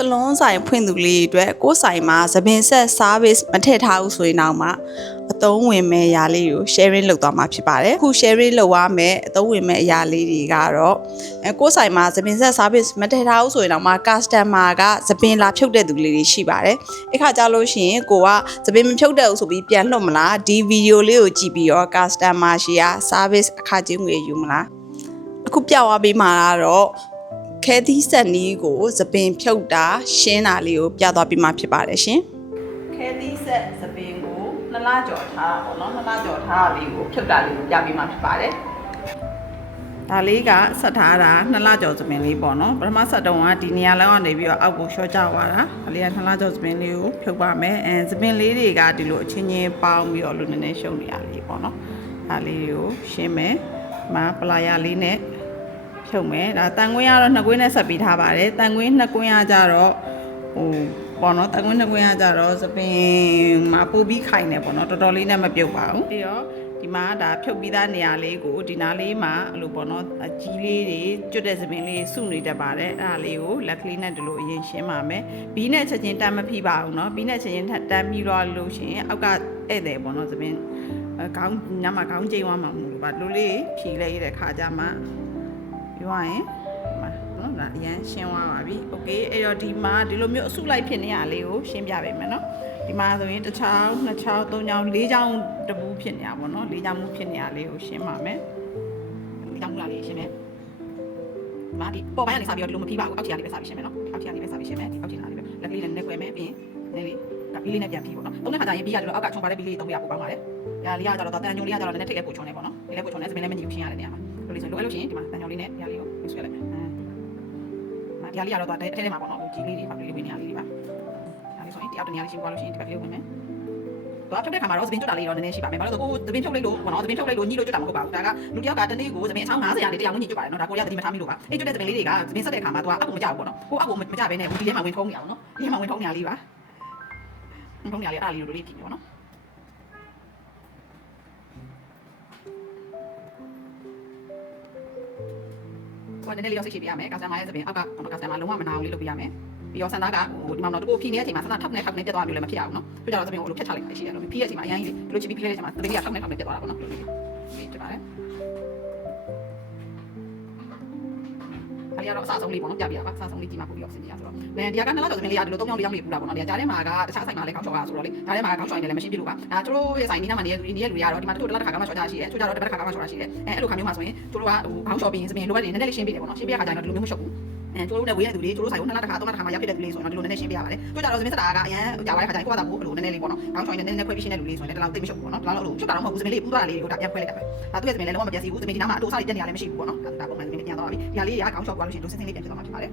salon ဆိုင်ဖွင့်သူလေးအတွက်ကိုယ်ဆိုင်မှာသပင်ဆက် service မထည့်ထားဘူးဆိုရင်တော့မှအသုံးဝင်မဲ့အရာလေးကို sharing လုပ်သွားမှာဖြစ်ပါတယ်အခု sharing လုပ်ရမယ်အသုံးဝင်မဲ့အရာလေးတွေကတော့ကိုယ်ဆိုင်မှာသပင်ဆက် service မထည့်ထားဘူးဆိုရင်တော့မှ customer ကသပင်လာဖြုတ်တဲ့သူလေးတွေရှိပါတယ်အခါကြလို့ရှိရင်ကိုကသပင်မဖြုတ်တဲ့ဘူးဆိုပြီးပြန်လွှတ်မလားဒီ video လေးကိုကြည့်ပြီးတော့ customer ရှီက service အခကြေးငွေယူမလားအခုပြသွားပေးမှာကတော့ခဲသီးဆက်နီးကိုသပင်ဖြုတ်တာရှင်းတာလေးကိုပြသွားပြီးမှဖြစ်ပါတယ်ရှင်ခဲသီးဆက်သပင်ကို2လကျော်ထားတာပေါ့နော်2လကျော်ထားတာလေးကိုဖြုတ်တာလေးကိုပြပြီးမှဖြစ်ပါတယ်ဒါလေးကဆက်ထားတာ2လကျော်သပင်လေးပေါ့နော်ပထမဆက်တုံးကဒီနေရာလောက်ကနေပြီးတော့အောက်ကိုရှော့ကျသွားတာဒါလေးက2လကျော်သပင်လေးကိုဖြုတ်ပါမယ်သပင်လေးတွေကဒီလိုအချင်းချင်းပေါင်းပြီးတော့လူနည်းနည်းရှုံနေရလေးပေါ့နော်ဒါလေးကိုရှင်းမယ်ပလာယာလေးနဲ့ဖြုတ်မယ်ဒါတန်ကွင်းကတော့2ကွင်းနဲ့ဆက်ပြီးထားပါတယ်တန်ကွင်း2ကွင်းကကြတော့ပေါ့နော်တန်ကွင်း2ကွင်းကကြတော့သပင်မှာပို့ပြီးခိုင်နေပေါ့နော်တော်တော်လေးနဲ့မပြုတ်ပါဘူးပြီးတော့ဒီမှာဒါဖြုတ်ပြီးသားနေရာလေးကိုဒီနားလေးမှာအဲ့လိုပေါ့နော်အကြီးလေးတွေကျွတ်တဲ့သပင်လေးစုနေတတ်ပါတယ်အဲ့ဒါလေးကိုလက်ကလေးနဲ့ဒီလိုအရင်ရှင်းပါမယ်ဘီးနဲ့ချက်ချင်းတန်းမဖိပါဘူးနော်ဘီးနဲ့ချက်ချင်းတန်းပြီးတော့လို့ရှိရင်အောက်ကဧည့်သည်ပေါ့နော်သပင်ခေါင်းညမှာခေါင်းကျိန်းသွားမှာမဟုတ်ဘူးပါလိုလေးဖြီလိုက်တဲ့ခါကြမှာပြောရရင်နော်ဒါအရင်ရှင်းသွားပါပြီโอเคအဲ့တော့ဒီမှာဒီလိုမျိုးအစုလိုက်ဖြစ်နေရလေးကိုရှင်းပြပေးမယ်နော်ဒီမှာဆိုရင်တစ်ချောင်းနှစ်ချောင်းသုံးချောင်းလေးချောင်းတပူးဖြစ်နေရပါတော့လေးချောင်းမှုဖြစ်နေရလေးကိုရှင်းပါမယ်လေးချောင်းမှုလားလေးရှင်းမယ်ဒီမှာဒီပေါ်ပိုင်းကနေစပြီးတော့ဒီလိုမဖိပါဘူးအောက်ခြေကနေပဲစပြီးရှင်းမယ်နော်အောက်ခြေကနေပဲစပြီးရှင်းမယ်အောက်ခြေကနေပဲလက်ကလေးနဲ့နှက်ခွဲမယ်ပြီးရင်လေးဒါဘီလေးနဲ့ပြန်ဖိပေါ့နော်သုံးတဲ့ခါကျရင်ဘီကဒီလိုအောက်ကချုံပါတဲ့ဘီလေး300ပို့ပါပါတယ်ဒါလေးကကြတော့တန်ညုံလေးကကြတော့လည်းထည့်ခဲ့ပို့ချုံနေပေါ့နော်ဒီလည်းပို့ချုံနေစပင်းလည်းမညူရှင်းရတဲ့နေရာမှာလိုလေးဆိုလိုအဲ့လိုရှင်းဒီမှာတန်ညုံလေးနဲ့ဒီလေးကိုဆွဲလိုက်မယ်ဒီလေးကတော့ထဲထဲမှာပေါ့နော်ကြီးလေးတွေပါလေးဝင်နေရလေးတွေပါဒါလေးဆိုရင်တယောက်တနေရာလေးရှင်းသွားလို့ရှိရင်ဒီဘက်လေးကိုဝင်မယ်တော့ဖြုတ်တဲ့ခါမှာတော့သပင်ကျွတ်တာလေးတော့နည်းနည်းရှိပါမယ်ဘာလို့လဲဆိုကိုသပင်ဖြုတ်လိုက်လို့ပေါ့နော်သပင်ဖြုတ်လိုက်လို့ညှိလို့ကျွတ်တာမဟုတ်ပါဘူးဒါကလူတယောက်ကတနေ့ကိုသပင်အချောင်း90ရာနေတရားဝင်ညှိကျွတ်ပါတယ်နော်ဒါကိုရသတိမထားမိလို့ပါအဲ့ကျွတ်တဲ့သပင်လေးတွေကသပင်ဆက်တဲ့ခါမှာသူကအကူမကြောက်ဘူးပေါ့နော်ကိုအကူမကြဘဲနဲ့ဒီထဲမှာဝင်ထုံးနေအောင်နော်ဒီထဲမှာဝင်ထုံးနေရလေးပါထုံးနေရလေးအဲ့လေးလိုလေးဖြစ်နေပေါ့နော်ကိုနည်းနည်းလေးတော့စိတ်ရှိပြရမယ်ကာစတမာရဲ့သပင်အောက်ကကာစတမာလုံးဝမနာအောင်လေးလုပ်ပြရမယ်ပြီးတော့ဆန်သားကဒီမှာတော့တကူဖြီးနေတဲ့အချိန်မှာဆန်သားထောက်နဲ့ထောက်နဲ့ပြတ်သွားမျိုးလည်းမဖြစ်အောင်နော်ဆိုကြတော့သပင်ကိုအဲ့လိုဖြတ်ချလိုက်ပါရှိရတယ်ဖြီးရဲ့အချိန်မှာအရင်ကြီးဒီလိုချစ်ပြီးဖြီးလိုက်တဲ့အချိန်မှာသပင်ကထောက်နဲ့ထောက်နဲ့ပြတ်သွားတာပေါ့နော်ဒီဖြစ်ပါတယ်ခါရတော့အစားဆုံးလေးပေါ့နော်ပြပြပါအစားဆုံးလေးကြည့်မှပို့ပြီးတော့ဆင်ကြရဆိုတော့ဒီက2လကျော်သပင်လေးကဒီလို3ယောက်4ယောက်လေးပူတာပေါ့နော်ဒီကြားထဲမှာကတခြားဆိုင်မှာလည်းခေါင်းချော်ရဆိုတော့လေဒါထဲမှာခေါင်းချော်ရင်လည်းမရှင်းပြလို့ပါဒါသူတို့ရဲ့ဆိုင်နီးနားမှာနေတဲ့လူတွေကတော့ဒီမှာတို့တစ်ခါခေါင်းချော်ကြရှိတယ်ချို့ကြတော့တစ်ခါခေါင်းချော်ရရှိတယ်အဲ့လိုခါမျိုးမှာဆိုရင်တို့ကခေါင်းချော်ပြီးသပင်လိုပဲနေနည်းနည်းလေးရှင်းပြတယ်ပေါ့နော်ရှင်းပြခါကျတော့ဒီလိုမျိုးမရှုပ်ဘူးကျိုးတို့နဲ့ဝေးရတဲ့သူတွေကျိုးတို့ဆိုင်ကို2လတစ်ခါ3လတစ်ခါမှရောက်ဖြစ်တဲ့လူတွေဆိုရင်တော့ဒီလိုနည်းနည်းရှင်းပြရပါတယ်ကျိုးကြတော့သပင်စတာကအရင်ကြာသွားတဲ့ခါကျရင်ကိုကသာကိုဘယ်လိုနည်းနည်းလေးပေါ့နော်ခေါင်းချော်ရင်နည်းနည်းခွဲပြီးရှင်းတဲ့လူတွေဆိုရင်လည်းဒီလောက်သိမရှုပ်ဘူးပေါ့နော်ဒီလောက်လို့ချုပ်တာတော့မဟုတ်ဘူးသပင်လေးပူသွားတာလေးတွေကိုဒါပြန်ခွဲလိုက်တာပဲဒါသူ့ရဲ့သပင်လေးလုံးဝမပြတ်စီဘူးသပင်ဒီနားမှာအတူအစားလေးတက်နေရလည်းမရှိဘူးပေါ့နော်ဒါပုံမှန်သပင်ပြန်သွားပြီဒီဟာလေးကခေါင်းချော်ကွာလို့ရှိရင်ဒုစင်းစင်းလေးပြန်ဖြစ်သွားမှာဖြစ်ပါတယ်